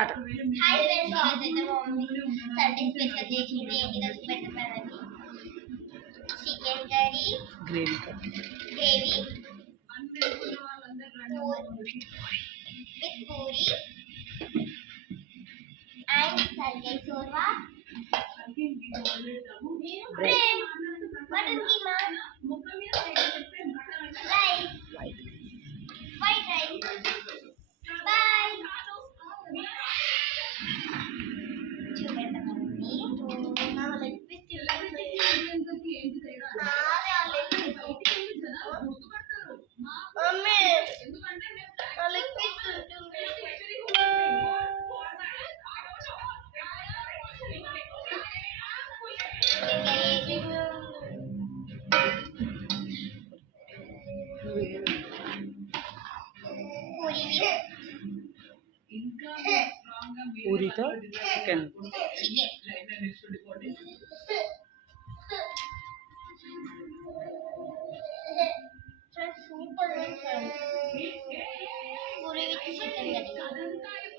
Hi friends, అయితే mummy Sunday special చేసింది. ఏంటి రోజు పెట్టమన్నది chicken curry, gravy with puri and Sunday సోర్వా, bread, mutton keema, rice, white rice. Bye. చూపెట్టమని నా లెగ్ పీస్ తింటుంది. మమ్మీ నా లెగ్ పీస్ తింటుంది. పూరితో chicken super puri with chicken curry.